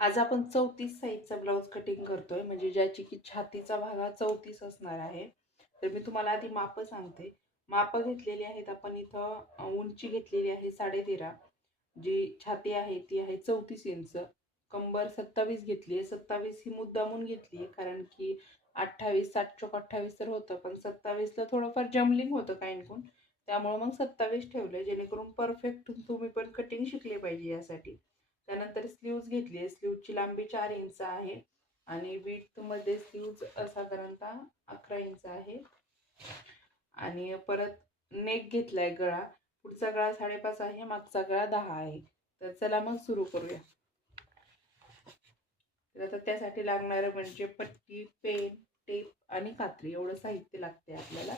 आज आपण 34 साईजचा ब्लाऊज कटिंग करतोय, म्हणजे ज्याची की छातीचा भाग हा 34 असणार आहे. तर मी तुम्हाला आधी माप सांगते. माप घेतलेली आहेत आपण इथं. उंची घेतलेली आहे 13.5. जी छाती आहे ती आहे 34 इंच. कंबर 27 घेतली आहे. 27 ही मुद्दामून घेतली आहे, कारण की 28 7 चौक 28 तर होतं, पण 27ला थोडंफार जमलिंग होतं काहींकून. त्यामुळे मग 27 ठेवलंय, जेणेकरून परफेक्ट तुम्ही पण कटिंग शिकले पाहिजे यासाठी. त्यानंतर स्लीव्ज घेतली आहे. स्लीवची लांबी 4 इंच आहे आणि विड्थमध्ये स्लीव्ज साधारणतः 11 इंच आहे. आणि परत नेक घेतलाय गळा. पुढचा गळा 5.5 आहे, मागचा गळा 10 आहे. तर चला मग सुरू करूया. तर आता त्यासाठी लागणारं म्हणजे पट्टी, पेन, टेप आणि कात्री एवढं साहित्य लागते आपल्याला.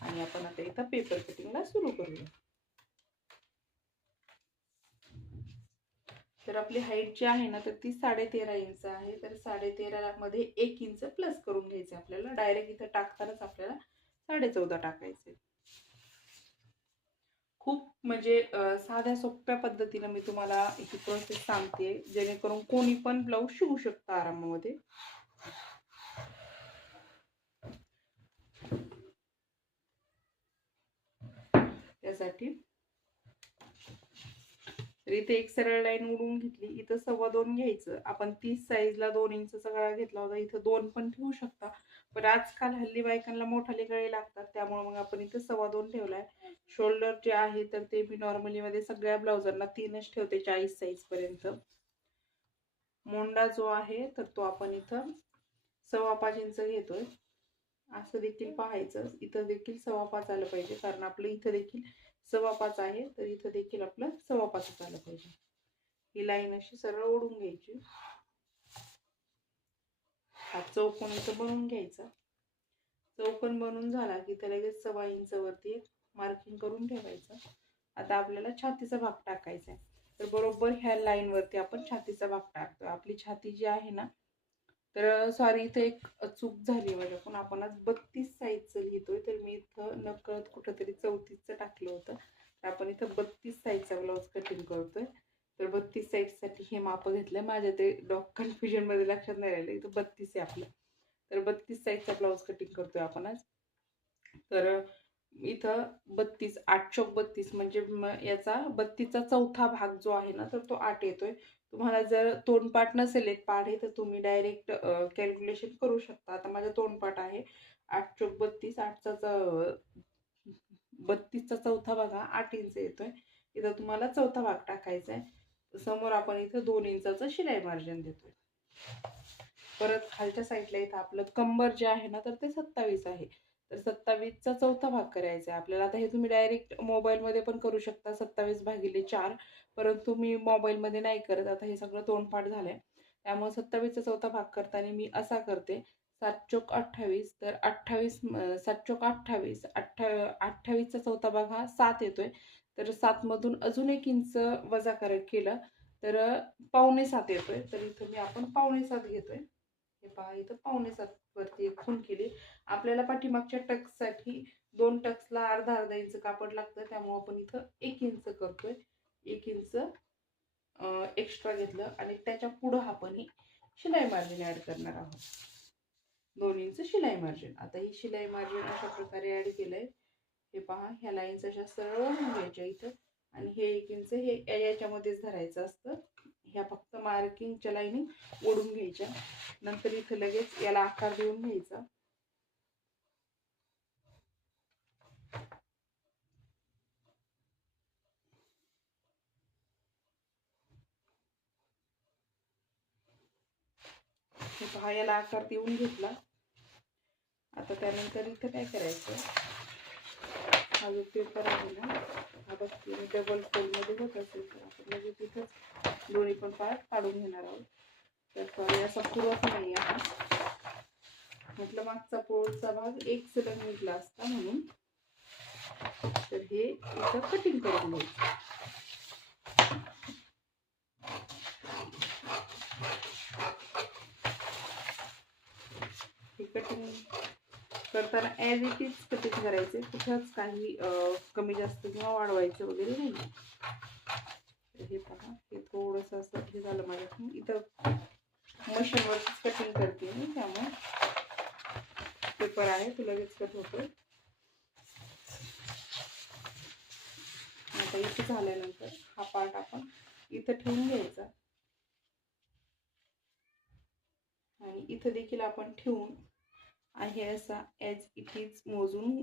आणि आपण आता इथं पेपर कटिंगला सुरू करूया. तर आपली हाईट जी आहे ना, तर ती 13.5 इंच आहे. तर 13.5 मध्ये 1 इंच प्लस करून घ्यायचं आपल्याला. डायरेक्ट इथं टाकतानाच आपल्याला 14.5 टाकायचे. खूप म्हणजे साध्या सोप्या पद्धतीनं मी तुम्हाला ही प्रोसेस सांगते, जेणेकरून कोणी पण ब्लाऊज शिवू शकतं आरामामध्ये. त्यासाठी तर इथे एक सरळ लाईन ओढून घेतली. इथं 2.25 घ्यायचं. आपण 30 साईजला 2 इंचचा गळा घेतला होता. इथं 2 पण ठेवू शकता, पण आजकाल हल्ली बायकांना मोठाले गळे लागतात, त्यामुळे मग आपण इथं 2.25 ठेवलाय. शोल्डर जे आहे तर ते मी नॉर्मली मध्ये सगळ्या ब्लाउजांना 3च ठेवते 40 साईज पर्यंत. मोंडा जो आहे तर तो आपण इथं 5.25 इंच घेतोय. असं देखील पाहायचं. इथं देखील 5.25 आलं पाहिजे, कारण आपलं इथं देखील 5.25 आहे, तर इथं देखील आपलं 5.25 आलं पाहिजे. ही लाईन अशी सरळ ओढून घ्यायची. हा चौकोन इथं बनवून घ्यायचा. चौकोन बनवून झाला की त्याला लगेच 1.25 इंच वरती एक मार्किंग करून ठेवायचं. आता आपल्याला छातीचा भाग टाकायचा आहे. तर बरोबर ह्या लाईन वरती आपण छातीचा भाग टाकतोय. आपली छाती जी आहे ना, तर सॉरी इथं एक चूक झाली माझ्याकडून. आपण आज 32 साईजचं लिहितोय, तर मी इथं नकळत कुठंतरी 34चं टाकलं होतं. तर आपण इथं 32 साईजचा ब्लाऊज कटिंग करतोय. तर 32 साईजसाठी हे माप घेतलंय. माझ्या ते कन्फ्युजनमध्ये लक्षात नाही राहिलं. इथं 32 आहे आपलं. तर 32 साईजचा ब्लाऊज कटिंग करतोय आपण आज. तर इथं 32 8 चौक 32 म्हणजे याचा 32चा चौथा भाग जो आहे ना, तर तो 8 येतोय. तुम्हाला जर तोंडपाठ नसेल एक पाढ आहे, तर तुम्ही डायरेक्ट कॅल्क्युलेशन करू शकता. आता माझा तोंडपाठ आहे 8 चौक 32. 32चा चौथा भाग हा 8 इंच येतोय. इथं तुम्हाला चौथा भाग टाकायचा आहे. समोर आपण इथं 2 इंचाचं शिलाई मार्जिन देतोय. परत खालच्या साईडला इथं आपलं कंबर जे आहे ना, तर ते 27 आहे. तर 27चा चौथा भाग करायचा आहे आपल्याला. आता हे तुम्ही डायरेक्ट मोबाईलमध्ये पण करू शकता 27/4, परंतु मी मोबाईलमध्ये नाही करत. आता हे सगळं तोंडपाठ झालंय, त्यामुळे 27चा चौथा भाग करताना मी असा करते. 7 चौक 28, तर 28 7 चौक 28, 28चा चौथा भाग हा 7 येतोय. तर 7 मधून अजून 1 इंच वजा केलं तर 7.25 येतोय. तर इथं मी आपण 7.25 घेतोय. हे पहा, इथं 7.25 वरती एक खूण केली. आपल्याला पाठीमागच्या टक्ससाठी 2 टक्सला अर्धा इंच कापड लागतं, त्यामुळे आपण इथं 1 इंच करतोय. 1 इंच एक्स्ट्रा घेतलं आणि त्याच्या पुढं आपण ही शिलाई मार्जिन ऍड करणार आहोत. 2 इंच शिलाई मार्जिन. आता ही शिलाई मार्जिन अशा प्रकारे ऍड केलंय. हे पहा, ह्या लाईन्स अशा सरळ घ्यायच्या इथं आणि हे 1 इंच हे याच्यामध्येच धरायचं असतं. ह्या फक्त मार्किंगच्या लाईनी ओढून घ्यायच्या. नंतर इथं लगेच याला आकार देऊन घ्यायचा. हे पहा, याला आकार देऊन घेतला. आता त्यानंतर इथं काय करायचं, हा जो पेपर आहे ना, हा बघते डबल फोल्डमध्ये होत असेल तर आपण लगेच तिथंच दोन्ही पण पार्ट काढून घेणार आहोत. तर सॉरी, असा पुरत नाही आहे. म्हटलं मागचा पोळचा भाग एक सलग निघला असता म्हणून. तर हे इथं कटिंग करून घ्यायचं. हे कटिंग करताना ॲज इट इज कटिंग करायचे. कुठंच काही कमी जास्त किंवा वाढवायचं वगैरे नाही. हे पहा, हे थोडंसं असं हे झालं माझ्याकडून. इथं मशीनवरच कटिंग करते मी, त्यामुळे पेपर आहे तो लगेच कट होतो. आता इथे झाल्यानंतर हा पार्ट आपण इथं ठेवून घ्यायचा आणि इथं देखील आपण ठेवून आहे असा ॲज इट इज मोजून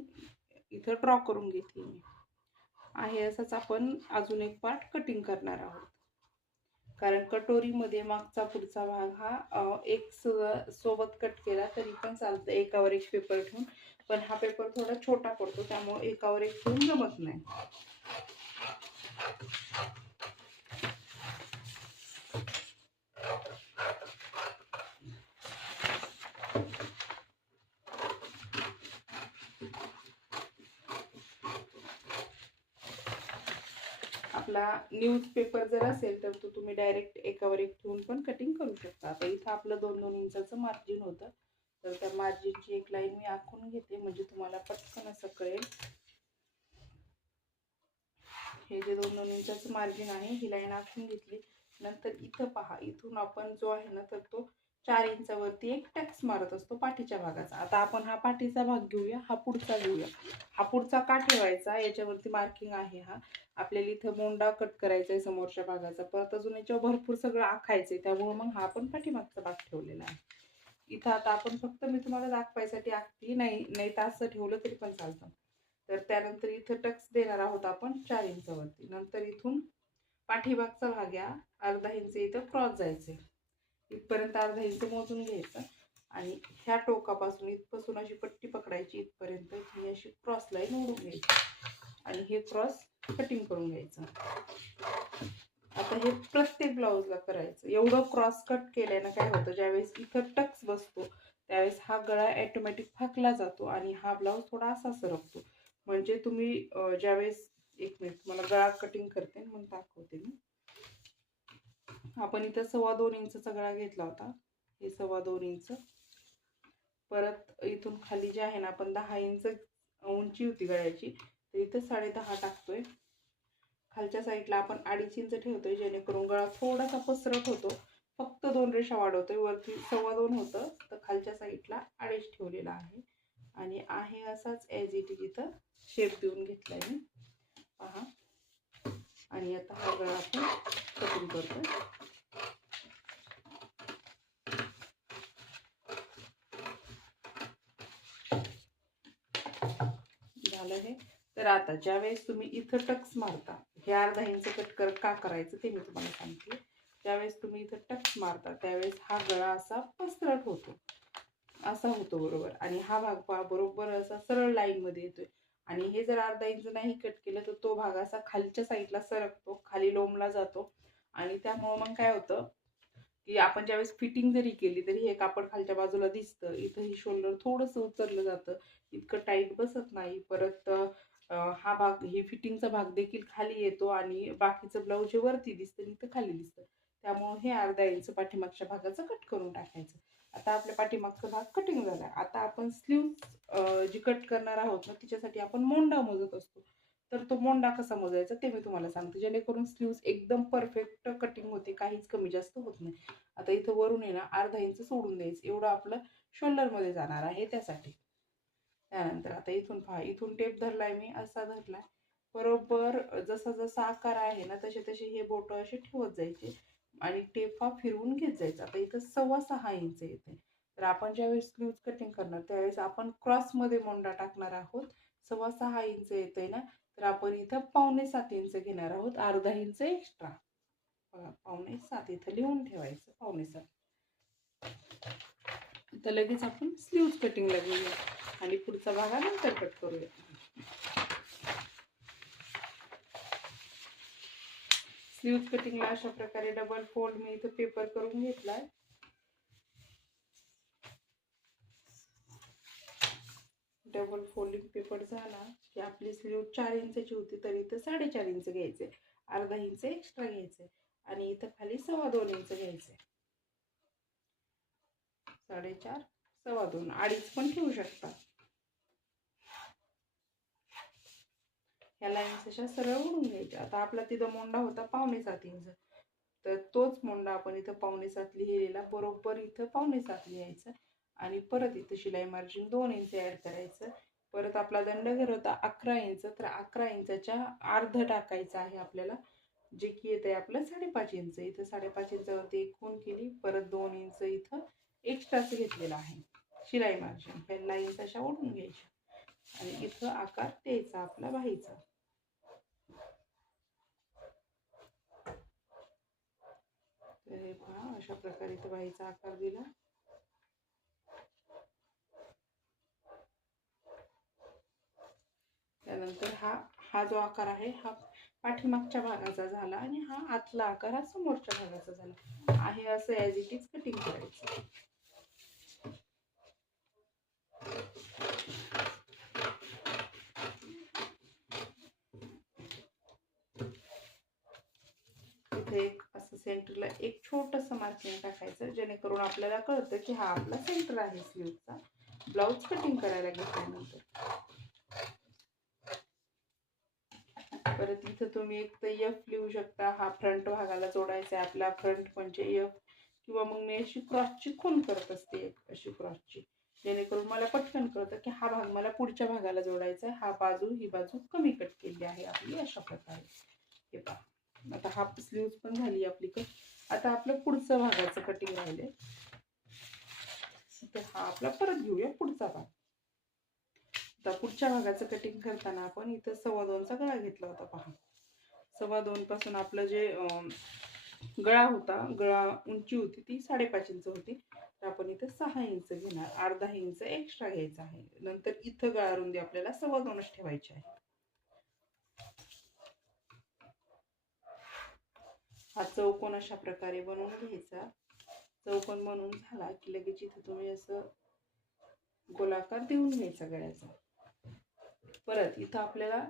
इथं ड्रॉ करून घेतली मी. आहे असाच आपण अजून एक पार्ट कटिंग करणार आहोत. कारण कटोरीमध्ये मागचा पुढचा भाग हा एक सोबत कट केला तरी पण चालतं, एकावर एक पेपर ठेवून. पण हा पेपर थोडा छोटा पडतो, त्यामुळे एकावर एक ठेवून जमत नाही. आपला न्यूजपेपर जर असेल तर तो तुम्ही डायरेक्ट एकावर एक ठेवून पण कटिंग करू शकता. आता इथं आपलं 2-2 इंचाचं मार्जिन होतं, तर त्या मार्जिनची एक लाईन मी आखून घेते म्हणजे तुम्हाला पटकन असं कळेल. हे जे 2-2 इंचाचं मार्जिन आहे ही लाईन आखून घेतली. नंतर इथं पहा, इथून आपण जो आहे ना तर तो 4 इंचावरती एक टॅक्स मारत असतो पाठीच्या भागाचा. आता आपण हा पाठीचा भाग घेऊया, हा पुढचा घेऊया. हा पुढचा का ठेवायचा, याच्यावरती मार्किंग आहे. हा आपल्याला इथं मोंडा कट करायचा आहे समोरच्या भागाचा, परत अजून याच्यावर भरपूर सगळं आखायचंय, त्यामुळे मग हा आपण पाठीमागचा भाग ठेवलेला आहे. इथं आता आपण फक्त मी तुम्हाला दाखवायसाठी आखती नाही, नाही तर असं ठेवलं तरी पण चालतं. तर त्यानंतर इथं टक्स देणार आहोत आपण 4 इंचावरती. नंतर इथून पाठीमागचा भाग या अर्धा इंच इथं क्रॉस जायचे, इथपर्यंत अर्धा इंच मोजून घ्यायचं आणि ह्या टोकापासून इथपासून अशी पट्टी पकडायची इथपर्यंत, ही अशी क्रॉस लाईन ओढून घ्यायची आणि हे क्रॉस कटिंग करून घ्यायचं. आता हे प्रत्येक ब्लाऊजला करायचं. एवढं क्रॉस कट केल्यानं काय होतं, ज्यावेळेस इथं टक्स बसतो त्यावेळेस हा गळा ऑटोमॅटिक फाकला जातो आणि हा ब्लाऊज थोडा असा सरकतो. म्हणजे तुम्ही ज्यावेळेस, एक मिनिट तुम्हाला गळा कटिंग करते मग दाखवते मी. आपण इथं 2.25 इंचचा गळा घेतला होता, हे 2.25 इंच. परत इथून खाली जे आहे ना आपण 10 इंच उंची होती गळ्याची, तर इथं 10.5 टाकतोय. खालच्या साईडला आपण 2.5 इंच ठेवतोय, जेणेकरून गळा थोडासा पसरट होतो. फक्त 2 रेषा वाढवतोय, वरती 2.25 होतं तर खालच्या साईडला 2.5 ठेवलेला आहे. आणि आहे असाच ॲज इट इज इथं शेप देऊन घेतलाय मी, पहा. आणि आता हा गळा आपण कटिंग करतोय. झालं हे. तर आता ज्यावेळेस तुम्ही इथं टक्स मारता, हे अर्धा इंच कट का करायचं ते मी तुम्हाला सांगते. ज्यावेळेस तुम्ही इथं टक्स मारता त्यावेळेस हा गळा असा पसरट होतो, असा होतो बरोबर. आणि हा भाग पहा बरोबर असा सरळ लाईन मध्ये येतोय. आणि हे जर अर्धा इंच नाही कट केलं तर तो भाग असा खालच्या साईडला सरकतो, खाली लोंबला जातो. आणि त्यामुळे मग काय होतं की आपण ज्यावेळेस फिटिंग जरी केली तरी हे कापड खालच्या बाजूला दिसतं, इथं ही शोल्डर थोडंसं उचललं जातं, इतकं टाईट बसत नाही. परत हा भाग, ही फिटिंगचा भाग देखील खाली येतो आणि बाकीचं ब्लाऊज जे वरती दिसतं इथं खाली दिसतं. त्यामुळे हे अर्धा इंच पाठीमागच्या भागाचं कट करून टाकायचं. आता आपल्या पाठीमागचा भाग कटिंग झाला. आता आपण स्लीव जी कट करणार आहोत ना तिच्यासाठी आपण मोंडा मोजत असतो. तर तो मोंडा कसा मोजायचा ते मी तुम्हाला सांगते, जेणेकरून स्लीव्स एकदम परफेक्ट कटिंग होते, काहीच कमी जास्त होत नाही. आता इथं वरून आहे ना अर्धा इंच सोडून द्यायचं, एवढं आपलं शोल्डरमध्ये जाणार आहे त्यासाठी. त्यानंतर आता इथून पहा, इथून टेप धरलाय मी, असा धरलाय. बरोबर जसा जसा आकार आहे ना तसे तसे हे बोट असे ठेवत जायचे आणि टेप हा फिरवून घेत जायचा. आता इथं 6.25 इंच येते. तर आपण ज्यावेळेस स्लीव्ज कटिंग करणार त्यावेळेस आपण क्रॉसमध्ये मोंडा टाकणार आहोत. 6.25 इंच येते ना, तर आपण इथं 6.25 इंच घेणार आहोत, अर्धा इंच एक्स्ट्रा. बघा 6.25 इथं लिहून ठेवायचं, 6.25. तर लगेच आपण स्लीव्ज कटिंगला घेऊया आणि पुढचा भाग नंतर कट करूया. स्लीव्ज कटिंगला अशा प्रकारे डबल फोल्ड मी इथं पेपर करून घेतलाय. डबल फोल्डिंग पेपर झाला की आपली स्लीव 4 इंचची होती तर इथं 4.5 इंच घ्यायचे, अर्धा इंच एक्स्ट्रा घ्यायचे आणि इथं खाली 2.25 इंच घ्यायचे. 4.5, 2.25, 2.5 पण ठेवू शकता. ह्या लाईन्स अशा सरळ ओढून घ्यायच्या. आता आपला तिथं मोंडा होता 6.25 इंच, तर तोच मोंडा आपण इथं 5.7 लिहिलेला बरोबर इथं 5.7 लिहायचं आणि परत इथं शिलाई मार्जिन 2 इंच ॲड करायचं. परत आपला दंडघर होता 11 इंच, तर 11 इंचाच्या अर्ध टाकायचं आहे आपल्याला, जे की येते आपलं 5.5 इंच. इथं 5.5 इंचावरती एक खूण केली, परत 2 इंच इथं एक्स्ट्राच घेतलेलं आहे शिलाई मार्जिन. ह्या लाईन्स अशा ओढून घ्यायच्या आणि इथं आकार द्यायचा आपला बाहीचा. तर हे पहा, अशा प्रकारे इथं बाहीचा आकार दिला. त्यानंतर हा जो आकार आहे हा पाठीमागच्या भागाचा झाला आणि हा आतला आकार हा समोरच्या भागाचा झाला आहे. असं ॲज इट इज कटिंग करायचं. इथे एक असं सेंटरला एक छोटंसं मार्किंग टाकायचं, जेणेकरून आपल्याला कळतं की हा आपला सेंटर आहे स्लीवचा ब्लाऊज कटिंग करायला घेतल्यानंतर. परत इथं तुम्ही एक तर एफ लिहू शकता. हा फ्रंट भागाला जोडायचा आहे आपला, फ्रंट म्हणजे एफ. किंवा मग मी अशी क्रॉसची खून करत असते, एक अशी क्रॉसची, जेणेकरून मला पटकन कळतं की हा भाग मला पुढच्या भागाला जोडायचा आहे. ही बाजू कमी कट केली आहे आपली अशा प्रकारे. हे पहा, आता हा स्लीव्ज पण झाली आपली कट. आता आपलं पुढचं भागाचं कटिंग राहिले, तर हा आपला परत घेऊया पुढचा भाग. आता पुढच्या भागाचं कटिंग करताना आपण इथं 2.25चा गळा घेतला होता. पहा, 2.25 पासून आपलं जे गळा होता, गळा उंची होती ती 5.5 इंच होती, तर आपण इथं 6 इंच घेणार. अर्धा इंच एक्स्ट्रा घ्यायचा आहे. नंतर इथं गळा रुंदी आपल्याला 2.25च ठेवायची आहे. हा चौकोन अशा प्रकारे बनवून घ्यायचा. चौकोन बनवून झाला की लगेच इथं तुम्ही असं गोलाकार देऊन घ्यायचा गळ्याचा. परत इथं आपल्याला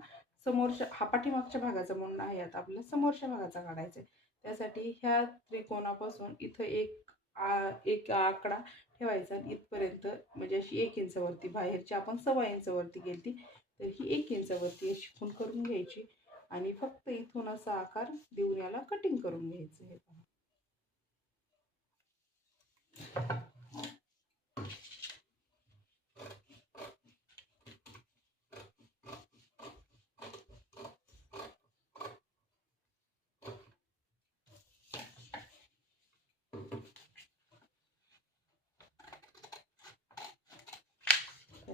समोरच्या, हा पाठीमागच्या भागाचा मोंडा आहे, आता आपल्याला समोरच्या भागाचा काढायचा आहे. त्यासाठी ह्या त्रिकोणापासून इथं एक आकडा ठेवायचा आणि इथपर्यंत म्हणजे अशी 1 इंचावरती, बाहेरची आपण 1.25 इंचावरती गेली, तर ही 1 इंचावरती अशी खूण करून घ्यायची आणि फक्त इथून असा आकार देऊन याला कटिंग करून घ्यायचं. हे पहा,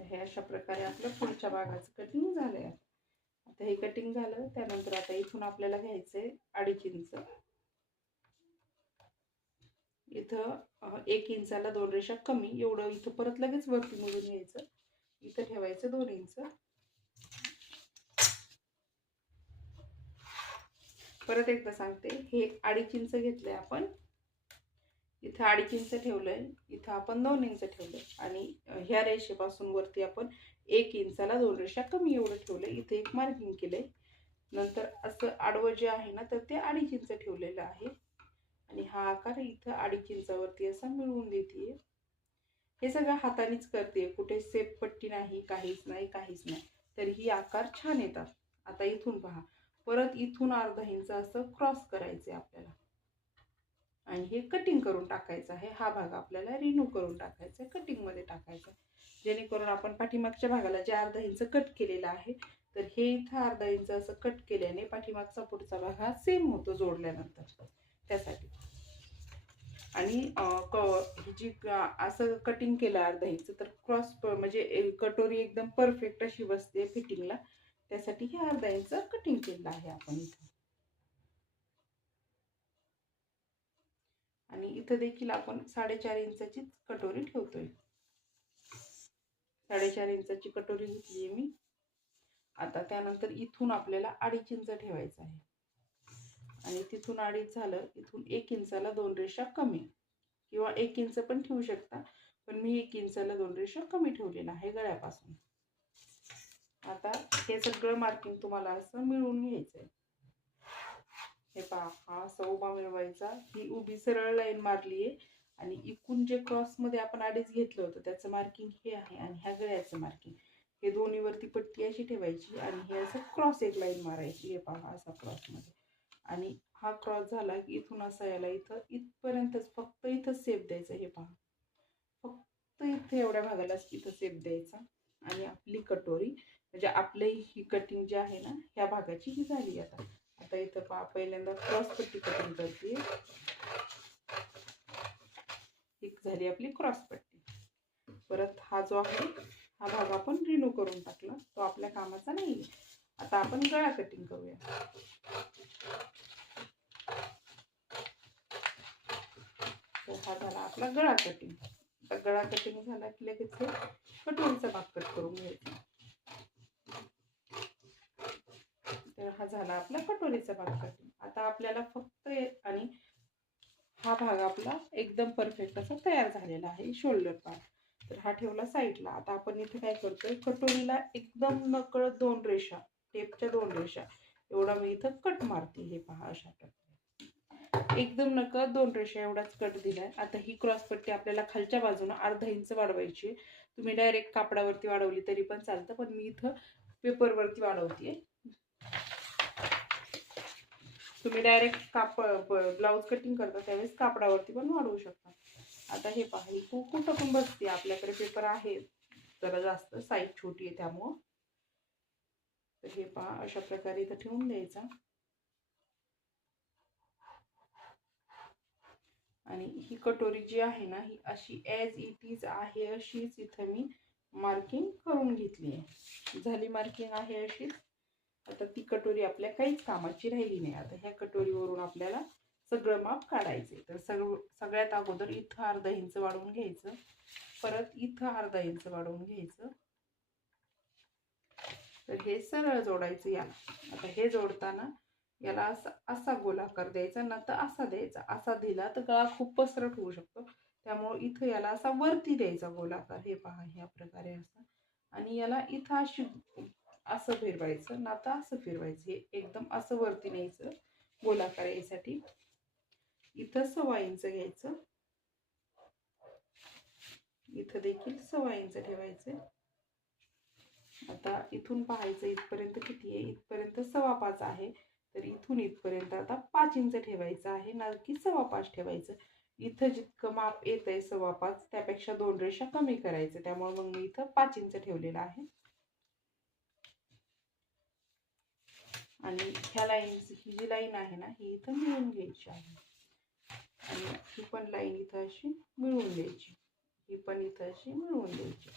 हे अशा प्रकारे आपलं पुढच्या भागाचं कटिंग झालंय. आता हे कटिंग झालं, त्यानंतर आता इथून आपल्याला घ्यायचंय 2.5 इंच. इथं 1 इंचाला 2 रेषा कमी, एवढं इथं परत लगेच वरती मोजून घ्यायचं. इथं ठेवायचं 2 इंच. परत एकदा सांगते, हे 2.5 इंच घेतलंय आपण, इथं 2.5 इंच ठेवलंय, इथं आपण 2 इंच ठेवलंय आणि ह्या रेषेपासून वरती आपण 1 इंचाला 2 रेषा कमी एवढं ठेवलंय. इथे एक मार्किंग केलंय. नंतर असं आडवं जे आहे ना, तर ते 2.5 इंच ठेवलेलं आहे आणि हा आकार इथं 2.5 इंचावरती असा मिळवून देते. हे सगळं हातानेच करते, कुठे सेप पट्टी नाही, काहीच नाही, तरीही आकार छान येतात. आता इथून पहा, परत इथून अर्धा इंच असं क्रॉस करायचे आपल्याला आणि हे कटिंग करून टाकायचं आहे. हा भाग आपल्याला रिमूव्ह करून टाकायचा आहे, कटिंगमध्ये टाकायचा, जेणेकरून आपण पाठीमागच्या भागाला जे अर्धा इंच कट केलेला आहे, तर हे इथं अर्धा इंच असं कट केल्याने पाठीमागचा पुढचा भाग हा सेम होतो जोडल्यानंतर, त्यासाठी. आणि जी असं कटिंग केलं अर्धा इंच, तर क्रॉस म्हणजे कटोरी एकदम परफेक्ट अशी बसते फिटिंगला, त्यासाठी हे अर्धा इंच कटिंग केलं आहे आपण इथं. आणि इथं देखील आपण 4.5 इंचाची कटोरी ठेवतोय. 4.5 इंचाची कटोरी घेतली मी. आता त्यानंतर इथून आपल्याला 2.5 इंच ठेवायचं आहे आणि तिथून 2.5 झालं, इथून 1 इंचाला 2 रेषा कमी किंवा 1 इंच पण ठेवू शकता, पण मी 1 इंचाला 2 रेषा कमी ठेवलेला आहे गळ्यापासून. आता हे सगळं मार्किंग तुम्हाला असं मिळवून घ्यायचंय. हे पहा, हा असा उभा मिळवायचा, ही उभी सरळ लाईन मारली आहे आणि इकून जे क्रॉसमध्ये आपण 2.5 घेतलं होतं त्याचं मार्किंग हे आहे आणि ह्या गळ्याचं मार्किंग, हे दोन्हीवरती पट्टी अशी ठेवायची आणि हे असं क्रॉस एक लाईन मारायची. हे पहा, असा क्रॉसमध्ये आणि हा क्रॉस झाला की इथून असा याला इथं इथपर्यंतच फक्त इथं सेप द्यायचं. हे पहा, फक्त इथे एवढ्या भागालाच इथं सेप द्यायचा. आणि आपली कटोरी म्हणजे आपली ही कटिंग जी आहे ना ह्या भागाची ही झाली. आता इथं पहा, पहिल्यांदा क्रॉस पट्टी कटिंग करते. ही झाली आपली क्रॉस पट्टी. परत हा जो आहे हा भाग आपण रिमूव्ह करून टाकला, तो आपल्या कामाचा नाही. आता आपण गळा कटिंग करूया. तर हा झाला आपला गळा कटिंग. आता गळा कटिंग झाला की लगेच कटोरीचा भाग कट करून घ्यायचा. तर हा झाला आपला कटोरीचा भाग कटिंग. आता आपल्याला फक्त आणि हा भाग आपला एकदम परफेक्ट असा तयार झालेला आहे, शोल्डर पार्ट. तर हा ठेवला साईडला. आता आपण इथे काय करतोय, कटोरीला एकदम नकळत 2 रेषा, टेपच्या 2 रेषा एवढा मी इथं कट मारते. हे पहा, अशा प्रकारे एकदम नकळत 2 रेषा एवढाच कट दिलाय. आता ही क्रॉस पट्टी आपल्याला खालच्या बाजूने अर्धा इंच वाढवायची. तुम्ही डायरेक्ट कापडावरती वाढवली तरी पण चालतं, पण मी इथं पेपरवरती वाढवते. तुम्ही डायरेक्ट ब्लाऊज कटिंग करता त्यावेळेस कापडावरती पण वाढवू शकता. आता हे पहा, ही कुठं पण बसते. आपल्याकडे पेपर आहे जरा जास्त, साईज छोटी आहे त्यामुळं. तर हे पहा, अशा प्रकारे इथं ठेवून द्यायचा. आणि ही कटोरी जी आहे ना ही अशी ॲज इट इज आहे अशीच इथं मी मार्किंग करून घेतली आहे. झाली मार्किंग आहे अशीच. आता ती कटोरी आपल्या काहीच कामाची राहिली नाही. आता ह्या कटोरीवरून आपल्याला सगळं माप काढायचे. तर सगळ्यात अगोदर इथं अर्धा इंच वाढवून घ्यायचं. परत इथं अर्धा इंच वाढवून घ्यायचं. तर हे सरळ जोडायचं याला. आता हे जोडताना याला असा गोलाकार द्यायचा, ना तर असा द्यायचा. असा दिला तर गळा खूप पसरट होऊ शकतो, त्यामुळे इथं याला असा वरती द्यायचा गोलाकार. हे पहा, ह्या प्रकारे असा. आणि याला इथं अशी असं फिरवायचं, ना तर असं फिरवायचं. हे एकदम असं वरती न्यायचं गोलाकार यासाठी. इथं 1.25 इंच घ्यायचं. इथं देखील 1.25 इंच ठेवायचं. आता इथून पाहायचं इथपर्यंत किती आहे, इथपर्यंत 5.25 आहे. तर इथून इथपर्यंत आता 5 इंच ठेवायचं आहे, ना की 5.25 ठेवायचं. इथं जितकं माप येत आहे 5.25 त्यापेक्षा 2 रेषा कमी करायचं. त्यामुळे मग मी इथं 5 इंच ठेवलेलं आहे. आणि ह्या लाईन, ही जी लाईन आहे ना ही इथं मिळून घ्यायची आहे. आणि ही पण लाईन इथं अशी मिळवून द्यायची. ही पण इथं अशी मिळवून द्यायची.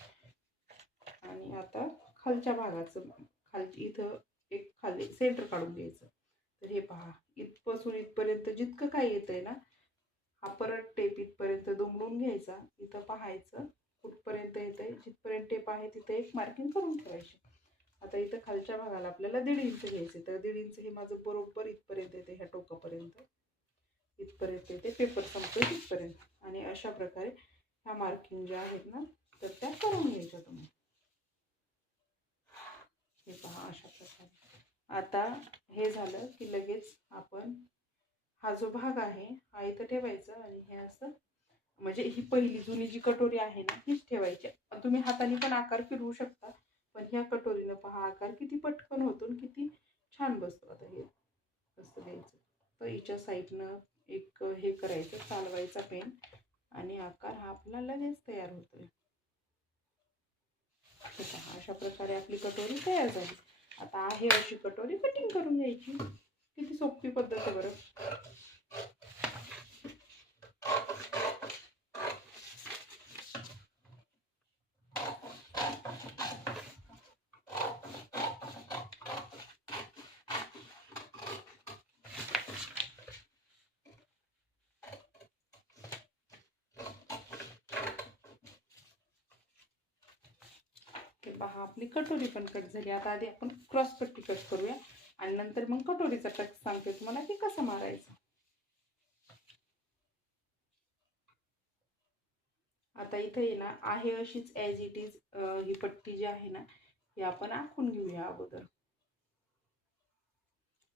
आणि आता खालच्या भागाचं खालची इथं एक खाली सेंटर काढून घ्यायचं. तर हे पहा, इथपासून इथपर्यंत जितकं काय येतंय ना हा परत टेप इथपर्यंत दुमडून घ्यायचा. इथं पाहायचं कुठपर्यंत येतंय. जिथपर्यंत टेप आहे तिथं एक मार्किंग करून ठेवायची. आता इथं खालच्या भागाला आपल्याला 1.5 इंच घ्यायचे. तर 1.5 इंच हे माझं बरोबर इथपर्यंत येते, ह्या टोकापर्यंत इथपर्यंत येते, पेपर संपतोय तिथपर्यंत. आणि अशा प्रकारे ह्या मार्किंग ज्या आहेत ना तर त्या करून घ्यायच्या तुम्ही. हे पहा, अशा प्रकारे. आता हे झालं की लगेच आपण हा जो भाग आहे हा इथं ठेवायचा. आणि हे असं म्हणजे ही पहिली जुनी जी कटोरी आहे ना हीच ठेवायची. तुम्ही हाताने पण आकार फिरवू शकता, पण ह्या कटोरीनं पहा आकार किती पटकन होतो, किती छान बसतो. आता हे कसं द्यायचं, तर हिच्या साईडनं एक हे करायचं, चालवायचा पेन, आणि आकार हा आपला लगेच तयार होतोय. अशा प्रकारे आपली कटोरी तयार झाली. आता आहे अशी कटोरी कटिंग करून घ्यायची. किती सोपी पद्धत आहे बरं. पहा, आपली कटोरी पण कट झाली. आता आधी आपण क्रॉस पट्टी कट करूया आणि नंतर मग कटोरीचा कट सांगते तुम्हाला की कसं मारायचं. आता इथे आहे ना आहे अशीच ॲज इट इज ही पट्टी जी आहे ना ही आपण आखून घेऊया अगोदर.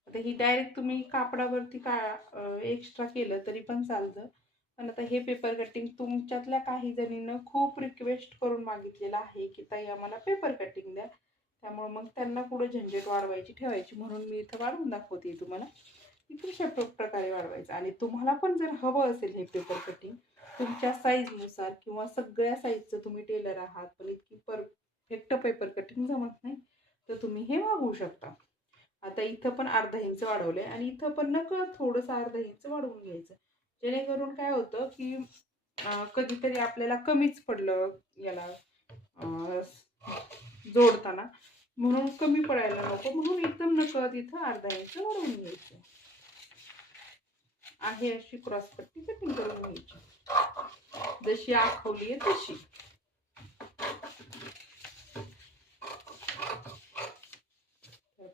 आता ही डायरेक्ट तुम्ही कापडावरती एक्स्ट्रा केलं तरी पण चालतं. पण आता हे पेपर कटिंग तुमच्यातल्या काही जणींना खूप रिक्वेस्ट करून मागितलेलं आहे की ताई आम्हाला पेपर कटिंग द्या. त्यामुळे मग त्यांना पुढे झंझट वाढवायची ठेवायची, म्हणून मी इथं वाढवून दाखवते तुम्हाला. इकडच्या प्रकारे वाढवायचं. आणि तुम्हाला पण जर हवं असेल हे पेपर कटिंग तुमच्या साईजनुसार किंवा सगळ्या साईजचं तुम्ही टेलर आहात पण इतकी परफेक्ट पेपर कटिंग जमत नाही तर तुम्ही हे मागवू शकता. आता इथं पण अर्धा इंच वाढवलंय आणि इथं पण नकळत थोडंसं अर्धा इंच वाढवून घ्यायचं, जेणेकरून काय होतं की कधीतरी आपल्याला कमीच पडलं याला जोडताना, म्हणून कमी पडायला नको म्हणून एकदम नकळत इथं अर्धा इंच वाढवून घ्यायचं आहे. अशी क्रॉस पट्टी कटिंग करून घ्यायची जशी आखवली आहे तशी.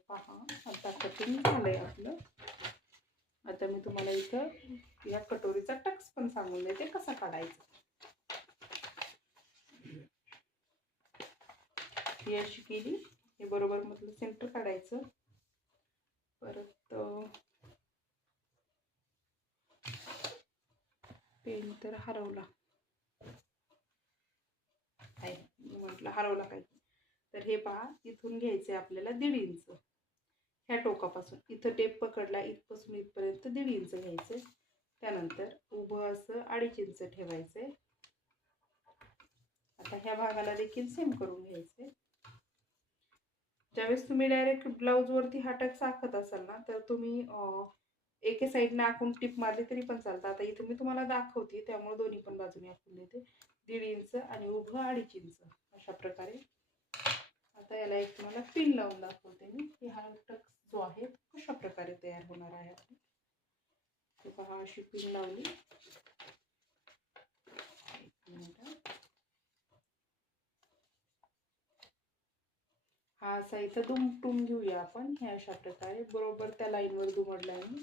पहा आता कटिंग झालंय आपलं. आता मी तुम्हाला इथं या कटोरीचा टक्स पण सांगून देते कसा काढायचा. ही अशी केली, हे बरोबर मधलं सेंटर काढायचं. परत पेन तर हरवला आहे, म्हटलं हरवला काय. तर हे पहा इथून घ्यायचे आपल्याला 1.5 इंच ह्या टोकापासून. इथं टेप पकडला इथपासून इथपर्यंत 1.5 इंच घ्यायचे. त्यानंतर उभं असं 2.5 इंच ठेवायचे. आता ह्या भागाला देखील सेम करून घ्यायचे. ज्यावेळेस तुम्ही डायरेक्ट ब्लाऊज वरती हा टक्स आखत असाल ना तर तुम्ही एके साईडने आखून टिप मारली तरी पण चालतं. आता इथे मी तुम्हाला दाखवते त्यामुळे दोन्ही पण बाजूने आखून देते. 1.5 इंच आणि उभं 2.5 इंच अशा प्रकारे. आता याला एक तुम्हाला पिन लावून दाखवते मी की हा टक्स जो आहे कशा प्रकारे तयार होणार आहे. ते पहा अशी पिन लावली. हा असा इथं दुमटून घेऊया आपण हे अशा प्रकारे बरोबर त्या लाईनवर दुमडल्याने.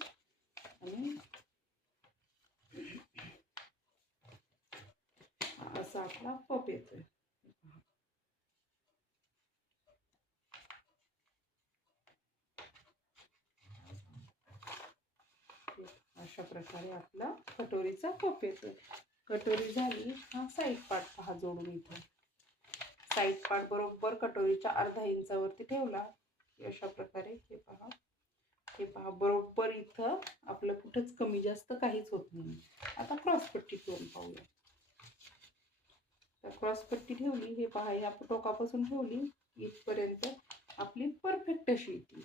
आणि असा आपला पप येतोय. अशा प्रकारे आपला कटोरीचा पप येतोय. कटोरी झाली. हा साईड पार्ट पहा जोडून इथं साईड पार्ट बरोबर कटोरीच्या अर्धा इंचावरती ठेवला अशा प्रकारे. हे पहा, हे पहा बरोबर इथं आपलं कुठंच कमी जास्त काहीच होत नाही. आता क्रॉस पट्टी करून पाहूया. तर क्रॉस पट्टी ठेवली, हे पहा ह्या टोकापासून ठेवली इथपर्यंत आपली परफेक्ट अशी येते.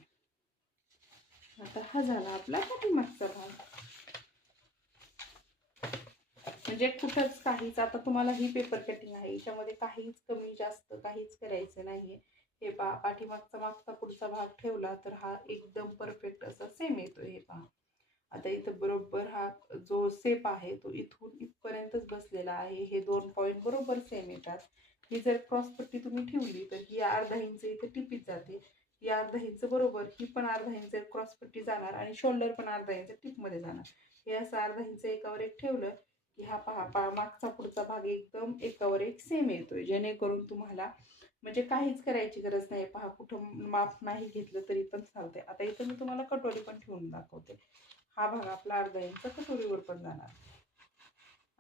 आता हा झाला आपला पाठीमागचा भाग. म्हणजे कुठंच काहीच, आता तुम्हाला ही पेपर कटिंग आहे याच्यामध्ये काहीच कमी जास्त काहीच करायचं नाहीये. हे पहा पाठीमागचा मागचा पुढचा भाग ठेवला तर हा एकदम परफेक्ट असा सेम येतोय. हे पहा आता इथं बरोबर हा जो सेप आहे तो इथून इथपर्यंतच बसलेला आहे. हे 2 पॉइंट बरोबर सेम येतात. ही जर क्रॉस पट्टी तुम्ही ठेवली तर ही अर्धा इंच इथे टिपीत जाते. ही अर्धा इंच बरोबर, ही पण अर्धा इंच क्रॉस पट्टी जाणार आणि शोल्डर पण अर्धा इंच टिप मध्ये जाणार. हे असं अर्धा इंच एकावर एक ठेवलं की हा पहा मागचा पुढचा भाग एकदम एकावर एक सेम येतोय. जेणेकरून तुम्हाला म्हणजे काहीच करायची गरज नाही. पहा कुठं माप नाही घेतलं तरी पण चालतंय. आता इथं मी तुम्हाला कटोरी पण ठेवून दाखवते. हा भाग आपला अर्धा इंच कटोरीवर पण जाणार.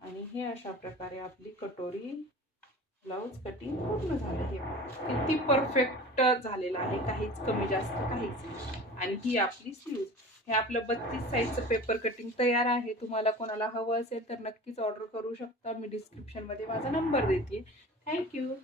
आणि हे अशा प्रकारे आपली कटोरी ब्लाउज कटिंग पूर्ण झालं. हे किती परफेक्ट झालेलं आहे, काहीच कमी जास्त काहीच नाही. आणि ही आपली स्लीव्ज. हे आपलं 32 साईजचं पेपर कटिंग तयार आहे. तुम्हाला कोणाला हवं असेल तर नक्कीच ऑर्डर करू शकता. मी डिस्क्रिप्शनमध्ये माझा नंबर देते. थँक्यू.